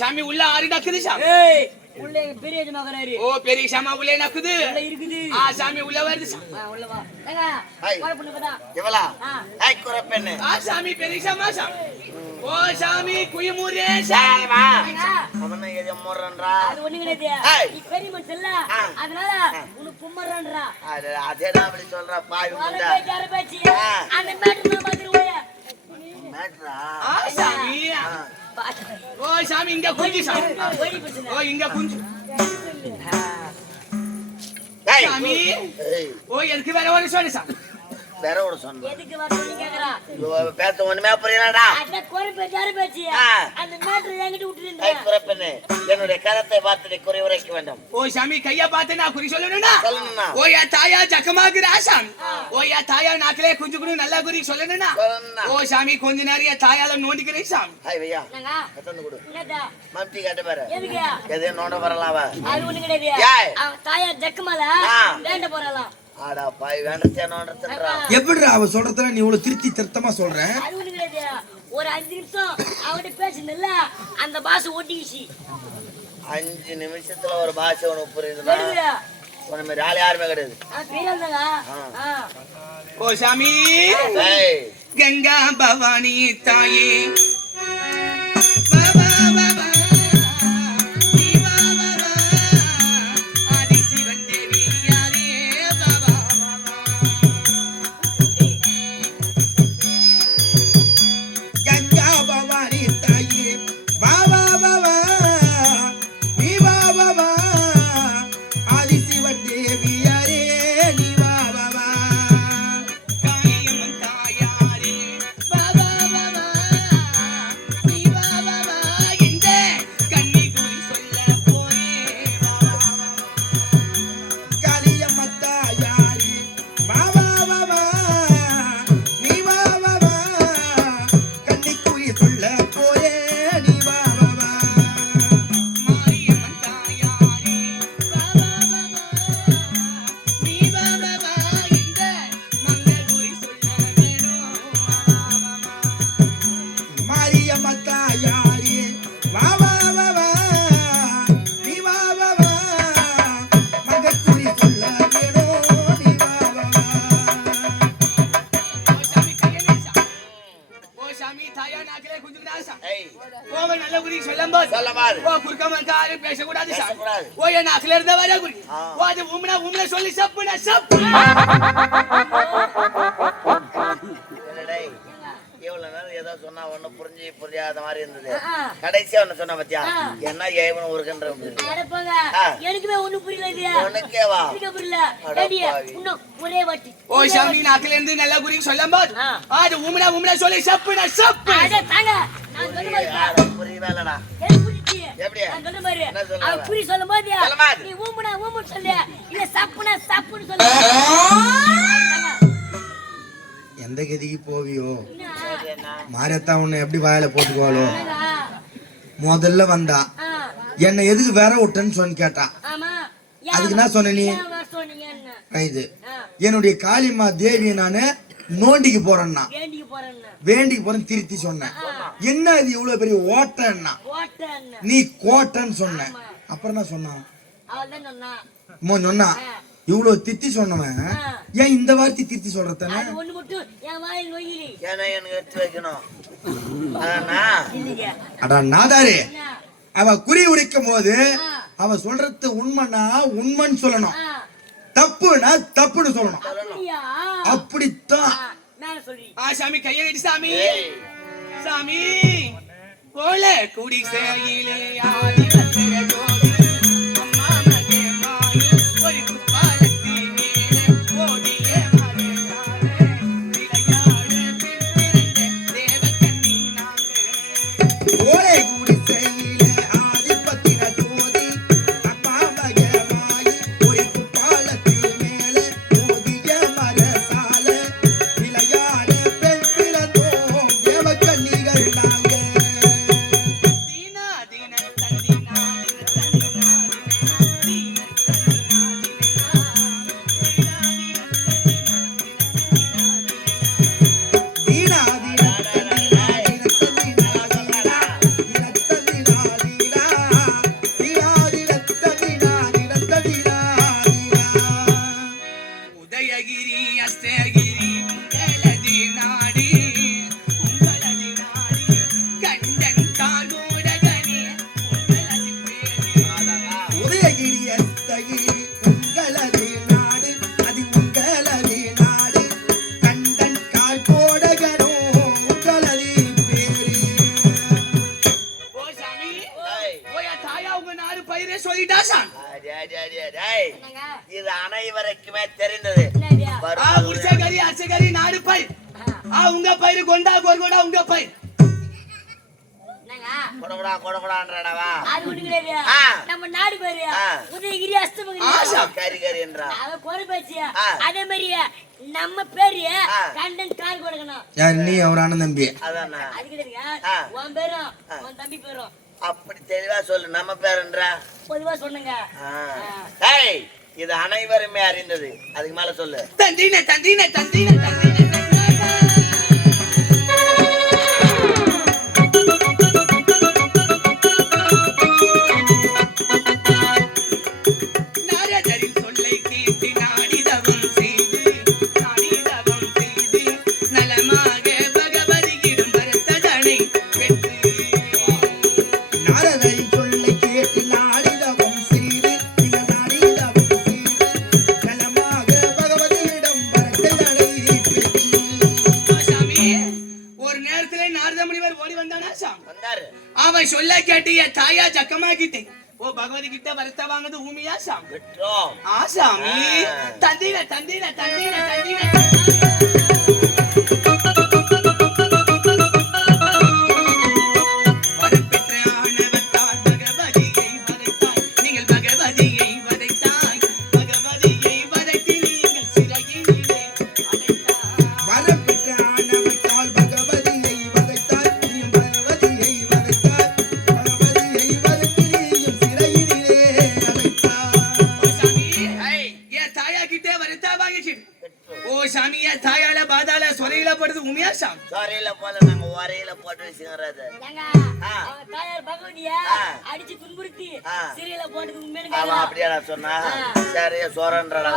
சாமி உள்ள ஆறு நக்குது சாமி. ஏய் உள்ள பெரிய ஓ பெரிய சாமா உள்ளே நக்குது உள்ள இருக்குது. ஆ சாமி உள்ள வருது சாமி. ஆ, உள்ள வா. ஏங்க ஹாய். வர பொண்ணு பதா இவளா? ஆ. ஹாய் குறப்பெண்ணு ஆ சாமி பெரிய சாமா சாமி. ஓ சாமி குயமுரே சரி வா. ஏங்க, அவனை எது முறன்றா அது ஒண்ணு கிடையாது. ஏய். நீ பெரிய மனுஷன் இல்ல ஆ. அதனால உனக்கு கும்மறான்றா. அது அதேதான் அப்படி சொல்றா பாய் வர முண்டா. அந்த மேட்டர் ஆ சாமி. ஓ சாமி இங்க குஞ்சு சாமி. ஓ இங்க குஞ்சு. சாமி ஓ எதுக்கு வேற ஒரு சொல்லு சாமி. வேற ஒரு சொன்ன எதுக்கு வர சொல்லி கேக்குறா? பேச ஒண்ணுமே புரியலடா. அதான் குறை பேச்சு அரை பேச்சு ஆ. அந்த மேட்டர் என்கிட்ட ஹாய் விட்டுருந்தேன் குறப்பெண்ணு என்னுடைய கரத்தை பார்த்து நீ குறை உரைக்க வேண்டும். ஓ சாமி கைய பார்த்து நான் குறி சொல்லணும்னா? சொல்லணும்னா. ஓ என் தாயா ஜக்கமாக்குறா சாமி ஓ என் தாயா நாக்கிலே குஞ்சுக்கணும் நல்லா குறி சொல்லணும்னா? ஓ சாமி கொஞ்ச நேரம் என் தாயால நோண்டிக்கிறேன் சாமி. ஹாய் ஐயா என்னங்க? கத்தந்து கொடு. என்னடா மம்டி கட்ட பாரு. எதுக்கு? எதையும் நோண்ட வரலாம் அவ. அது ஒண்ணு கிடையாது. ஏய். அவன் தாயா ஜக்குமால. வேண்ட போறாளாம் ஆடா பாய் வேண்டச்சே நோண்டத்துன்றா எப்படி அவ சொல்றதுல நீ இவ்வளவு திருத்தி திருத்தமா சொல்ற? ஒரு அஞ்சு நிமிஷம் அவன்கிட்ட பேசுனல அந்த பாச ஒட்டிக்கிச்சு அஞ்சு நிமிஷத்துல ஒரு பாஷை உனக்கு புரியுதுடா. வெடுகுற உன மாதிரி ஆள் யாருமே கிடையாது. பெரிய இருந்தாங்க ஆ. ஓ சாமி. ஏய். கங்கா பவானி தாயே. பேசக்கூடாது சாமி. பேசக்கூடாது. ஓ என் நாக்கில இருந்த வர குறி ஆ. ஓ அது உம்னா உம்னா சொல்லி சப்புனா சப்பு. என்னடே இவ்வளவு நேரம் ஏதோ சொன்னா ஒண்ணு புரிஞ்சு புரியாத மாதிரி இருந்தது. ஆ. கடைசியா ஒண்ணு சொன்ன பத்தியா? ஆ. என்ன ஏவன ஒருக்கன்ற அட போங்க. ஆ. எனக்குமே ஒண்ணும் புரியல புரியல? ஒரே வாட்டி. ஓ சாமி நாக்கில இருந்து நல்ல குறி சொல்லும்போது ஆ. அது உம்னா உம்னா சொல்லி சப்புனா சப்பு. நான் சொல்ல மாதிரி யார புரியவே இல்லடா எனக்கு புரிஞ்சுச்சு. எப்படி? நான் சொல்ற மாதிரி. என்ன சொல்ல அவன் வர? குறி சொல்லும் போது சொல்லமாது. நீ ஊம்புனா ஊம்புன்னு சொல்லு. இல்ல சப்புனா சப்புன்னு சொல்லு. எந்த கதிக்கு போவியோ? மாரியத்தா உன்னை எப்படி வாயில போட்டுக்குவாளோ? என்னங்க? முதல்ல வந்தா. என்னை எதுக்கு வேற விட்டேன்னு சொல்லி கேட்டா. ஆமா. அதுக்கு என்ன சொன்ன நீ? இது என்னுடைய காளிமா தேவி நானு நோண்டிக்கு போறேன்னா. வேண்டிக்கு போறேன்னு. வேண்டிக்கு போறேன் திருத்தி சொன்னேன். என்ன இது இவ்வளவு பெரிய ஓட்டன்னு நீ கோட்டைன்னு சொன்ன. அப்புறம் என்ன சொன்னான் தான் சொன்னா. மோ சொன்னா? இவ்வளவு தித்தி சொன்னவன். ஏன் இந்த வார்த்தை வைக்கணும். அதானா? இல்லைங்க. அடா நாதாரே? அவ குறி உரைக்கும் போது. அவ சொல்றது உண்மைனா உண்மைன்னு சொல்லணும். தப்புனா தப்புன்னு சொல்லணும். அப்படித்தான். சாமி கையை சாமி. சாமி. போல குடிசையிலே ஆதி வந்த ஜோதி அம்மா மகே மாயி. ஒரு ஆ உங்க பயிர் கொண்டா கொர்கொடா உங்க பயிர். என்னங்க? கொடகுடா கொடகுடான்றடவா அது ஆ. நம்ம நாடு பேரு. உதயகிரி அஸ்தமகிரி ஆஷா. கறி கறி என்றா அவ குறை பேச்சியா ஆ. அதே மாதிரி நம்ம பேரு. கண்டன் கால் கொடுக்கணும். யார் நீ தம்பி. அதானே. அது கிடையாது ஆ. உன் பேரும் உன் தம்பி பேரும் அப்படி தெளிவா சொல்லு நம்ம பேருன்றா. பொதுவா சொன்னங்க. ஏய் இது அனைவருமே அறிந்தது. அதுக்கு மேல சொல்லு. தந்தின தந்தின தந்தின தந்தின. கிட்டே ஓ பகவதி கிட்ட வரத்த வாங்குது ஊமியா சாமி. விட்டோம் ஆ சாமி. ஆ. போட்டு வச்சுக்கிறது தாயார் பகவதிய. அடிச்சு துன்புறுத்தி. சிறையில போட்டதுக்கு உண்மையான. அப்படியா நான் சொன்னா. சரி சோரன்றடா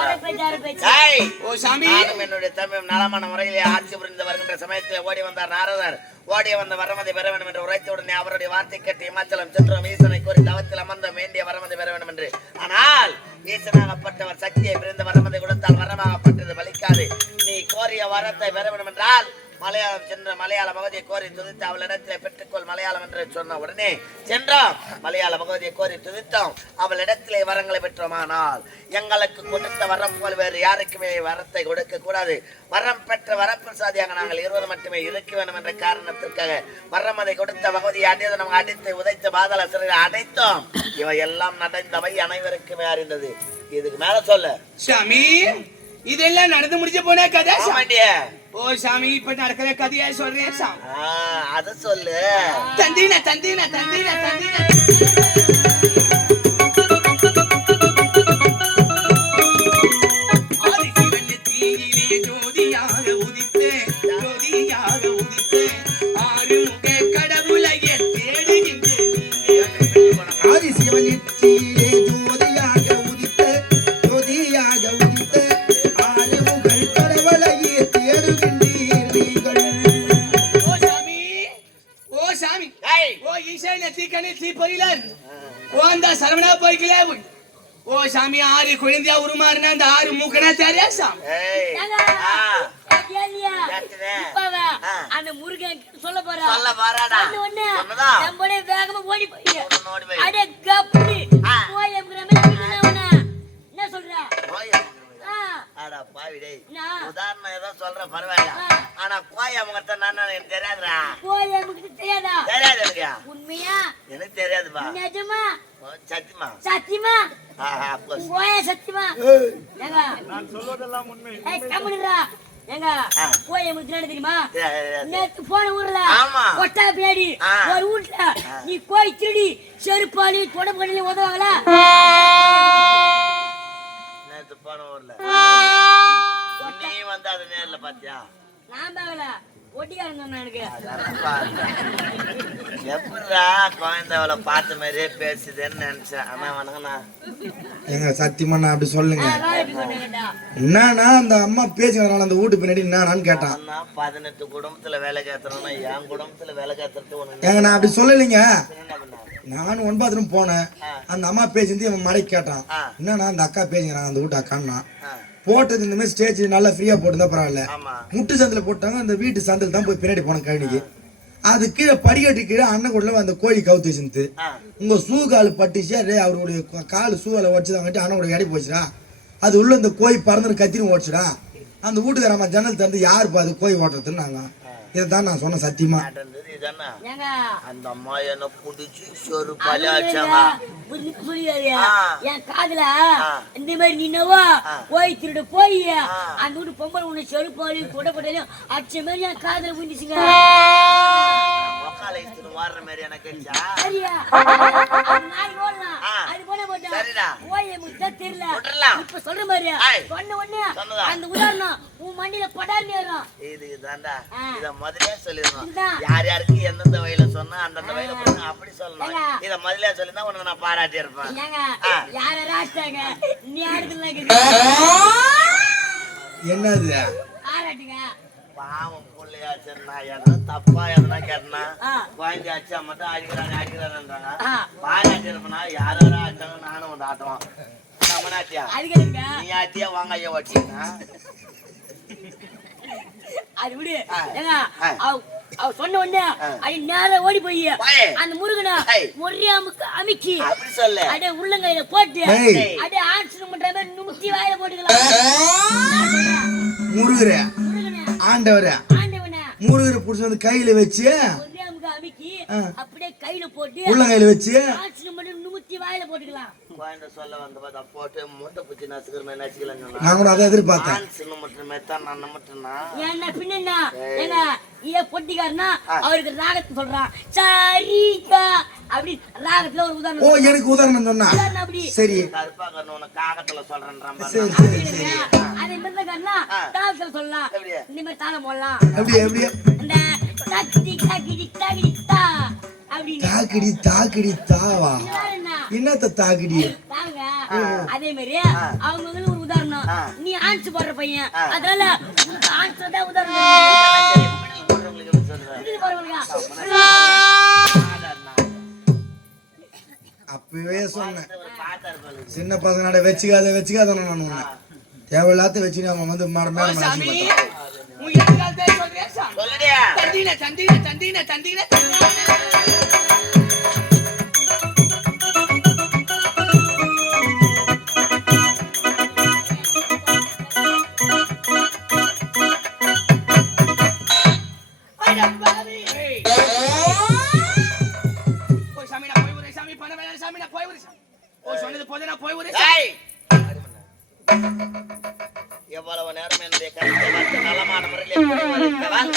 ஓ சாமி. என்னுடைய தம்பி நலமான முறையிலே ஆட்சி புரிந்து வருகின்ற சமயத்தில் ஓடி வந்தார் நாரதர். ஓடி வந்த வரமதை பெற வேண்டும் என்று உரைத்த உடனே அவருடைய வார்த்தை கேட்டு இமாச்சலம் சென்றோம் ஈசனை கோரி தவத்தில் அமர்ந்த வேண்டிய வரமதை பெற வேண்டும் என்று. ஆனால் ஈசனாகப்பட்டவர் சக்தியை பிரிந்த வரமதை கொடுத்தால் வரமாகப்பட்டது பலிக்காது. நீ கோரிய வரத்தை பெற வேண்டும் என்றால் மலையாளம் சென்ற மலையாள பகவதியை கோரி துதித்து அவளிடத்திலே பெற்றுக்கொள் மலையாளம் என்று சொன்ன உடனே சென்றோம் மலையாள பகவதியை கோரி துதித்தோம். அவளிடத்திலே வரங்களை பெற்றோமானால் எங்களுக்கு கொடுத்த வரம் போல் வேறு யாருக்குமே வரத்தை கொடுக்க கூடாது வரம் பெற்ற வரப்பிரசாதியாக நாங்கள் இருபது மட்டுமே இருக்க வேண்டும் என்ற காரணத்திற்காக வரம் அதை கொடுத்த பகவதியை அடித்து நம்ம அடித்து உதைத்து பாதாள சிறையில் அடைத்தோம். இவை எல்லாம் நடந்தவை அனைவருக்குமே அறிந்தது. இதுக்கு மேல சொல்லு. சாமி இதெல்லாம் நடந்து முடிஞ்ச போன கதை. ஓ சாமி இப்ப நடக்கிற கதையா சொல்றேன் சாமி. ஆ அத சொல்லு. தந்தின தந்தின தந்தின தந்தின. போய்க்கலே ஓ சாமி ஆறு குழந்தையா உருமாறின அந்த ஆறு மூக்கனா தெரியா சாமி. அந்த முருகன் சொல்ல போறா சொல்ல போறாடா. வேகமா ஓடி போய் எனக்கு தெரியாது தெரியுமா. நேத்து போன ஊர்ல. கொட்டா ஆ. ஒரு வீட்ல நீ போய் திருடி செருப்பாளி தொடப்பு கண்ணில உதவாங்களா நேத்து போன ஊர்ல. நீ வந்து அது நேர்ல பாத்தியா? நான் பாக்கல எப்படா குழந்தைவளை பார்த்த மாதிரியே பேசுதுன்னு நினைச்சேன். ஆனா வணங்கண்ணா எங்க சத்தியமா நான் அப்படி சொல்லுங்க. என்னன்னா அந்த அம்மா பேசுகிறான் அந்த வீட்டு பின்னாடி என்னன்னு கேட்டான் பதினெட்டு குடும்பத்துல வேலை கேத்துறோம்னா என் குடும்பத்துல வேலை கேத்துறது ஏங்க நான் அப்படி சொல்லலைங்க. நானும் ஒன் பாத்ரூம் போனேன் அந்த அம்மா பேசிருந்து இவன் மடக்கி கேட்டான். என்னன்னா அந்த அக்கா பேசுகிறாங்க அந்த வீட்டு அக்கான்னா? போட்டது இந்த மாதிரி ஸ்டேஜ் நல்லா ஃப்ரீயா போட்டுருந்தா பரவாயில்ல. முட்டு சந்தில போட்டாங்க அந்த வீட்டு சந்தில் தான் போய் பின்னாடி போன கழனிக்கு. அது கீழே படிக்கட்டு கீழே அண்ணன் கூட அந்த கோழி கவுத்து வச்சுருந்து. உங்க ஷூ கால் பட்டுச்சு அதே அவருடைய கால் ஷூவில் வச்சுதாங்கட்டு அண்ணன் கூட எடை போச்சுடா. அது உள்ள இந்த கோய் பறந்து கத்திரி ஓடிச்சுடா அந்த வீட்டுக்காரம்மா ஜன்னல் திறந்து யாருப்பா அது கோய் ஓட்டுறதுன்னு நாங்க. இதை தான் நான் சொன்னேன் சத்தியமா நடந்தது இதானே ஏங்க அந்த அம்மா என்ன புடிச்சு சொரு ஆ. என் காதுல. இந்த மாதிரி நின்னவா. போய் திருடு போய். அந்த வீட்டு பொம்பளை உன்னை செருப்பாலையும் கொடப்பட்டாலையும் அச்ச மாதிரி என் காதுல விழுந்துச்சுங்க மொக்கால இஸ்திரி வாடுற மாதிரி எனக்கு போன போட்டா சரிடா. தெரியல. இப்ப சொல்ற மாதிரி. சொன்ன உடனே? அந்த உதாரணம் உன் மண்டியில படார்னு ஏறும் இது இதாண்டா ஆ. இத முதலே சொல்லிடணும். யார் யாருக்கு எந்தெந்த வயல சொன்னா அந்தந்த வயல போடுங்க அப்படி சொல்லணும். இத முதலே சொல்லிருந்தா உனக்கு நான் பாராட்டி இருப்பேன். யார ராஷ்டாங்க நீ அடுக்கல என்னது? ஆராட்டுங்க எதனா தப்பா எதனா கேட்டனா அச்சா மட்டும் அடிக்கிறாங்க அடிக்கிறாங்கன்றாங்க. பாராட்டி இருப்பேனா யார் யாரா ஆட்டாங்க நானும் வந்து ஆட்டுவோம் அதுக்கு நீ ஆட்டியா வாங்க ஐயா அது விடு. ஏங்க. அவ சொன்ன உடனே. அது நேரா ஓடி போய். அந்த முருகனை. முறியாமுக்கு அமுக்கி. அப்படி சொல்லு. அப்படியே உள்ளங்கையில போட்டு. அப்படியே ஆன்சர் பண்ற மாதிரி நுமுத்தி வாயில போட்டுக்கலாம். முருகர. முருகனை. ஆண்டவர. முருகரை பிடிச்சி வந்து கையில வச்சு. அப்படியே கையில போட்டு உள்ளங்கையில வச்சு நுமுத்தி வாயில போட்டுக்கலாம். சொல்ல வந்த பார்த்தா போட்டு முட்டை பூச்சி நசுக்கிற மாதிரி நச்சுக்கலன்னு நான் கூட அதை எதிர்பார்த்தேன். ஆண் சின்ன மட்டும் மெத்தான் நான் மட்டும்னா என்ன பின்ன என்ன ஏங்க ஏ பொட்டிக்காரனா ஆ. அவருக்கு ராகத்தை சொல்றான். சரிக்கா. அப்படி ராகத்துல ஒரு ஓ உதாரணம் எனக்கு உதாரணம் சொன்னா. உதாரணம் அப்படி. சரி. கருப்பாக்கன்னு உனக்கு காகத்துல சொல்றேன்றான் பாரு. சரி சரி சரி. அதே மாதிரி தான் ஆ. தாளத்துல சொல்லலாம்? இந்த மாதிரி தாளம் போடலாம். எப்படி எப்படி இந்த தாக்கிடி தாக்கிடி தாக்கிடி தா அப்படின்னு. தாக்கடி தாக்கடி தாவா என்னத்த தாக்கடி? அதே மாதிரி அவங்க ஒரு உதாரணம். நீ ஆன்சர் போடுற பையன். அதனால உனக்கு ஆன்சர் தான் உதாரணம். அப்பவே சொன்னேன். சின்ன பசங்களாட வச்சுக்காத வச்சுக்காத நான் தேவையில்லாத வச்சு அவன் வந்து மர மேல சாமி. ஓ சொன்னது போது நான் போய். ஏய்! எவ்வளவு நேரம் என்னுடைய கருத்தை பார்த்து நலமான முறையில் எப்படி வருகிறவள்?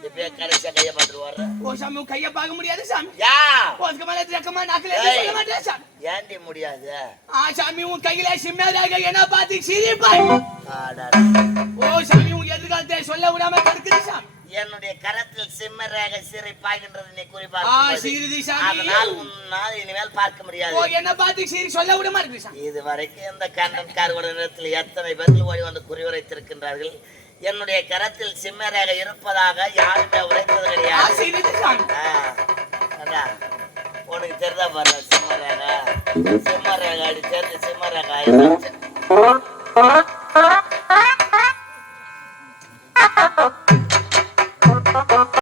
இப்பயே கடைசியா கையை பார்த்துட்டு வர்ற. ஓ சாமி உன் கையை பார்க்க முடியாது சாமி யா! அதுக்கு மேல திறக்கமா நாக்கில எதுவும் சொல்ல மாட்டேன் சாமி ஏண்டி முடியாது ஆ சாமி உன் கையில சிம்மராக என்ன பார்த்து சிரிப்பாய். ஓ சாமி உன் எதிர்காலத்தை சொல்ல விடாம தடுக்குது சாமி என்னுடைய கரத்தில் சிம்மராக சிறை பாய்கின்றது நீ குறிப்பாக அதனால் உன்னால் இனிமேல் பார்க்க முடியாது. என்ன பார்த்து சரி சொல்ல விடமா இருக்கு இது வரைக்கும் இந்த கண்டன் கார்கோட நேரத்தில் எத்தனை பேர்கள் ஓடி வந்து குறிவரைத்திருக்கின்றார்கள் என்னுடைய கரத்தில் சிம்மராக இருப்பதாக யாருமே உரைத்தது கிடையாது. உனக்கு தெரிஞ்சா பாரு சிம்மராக சிம்மராக அடி சேர்ந்து சிம்மராக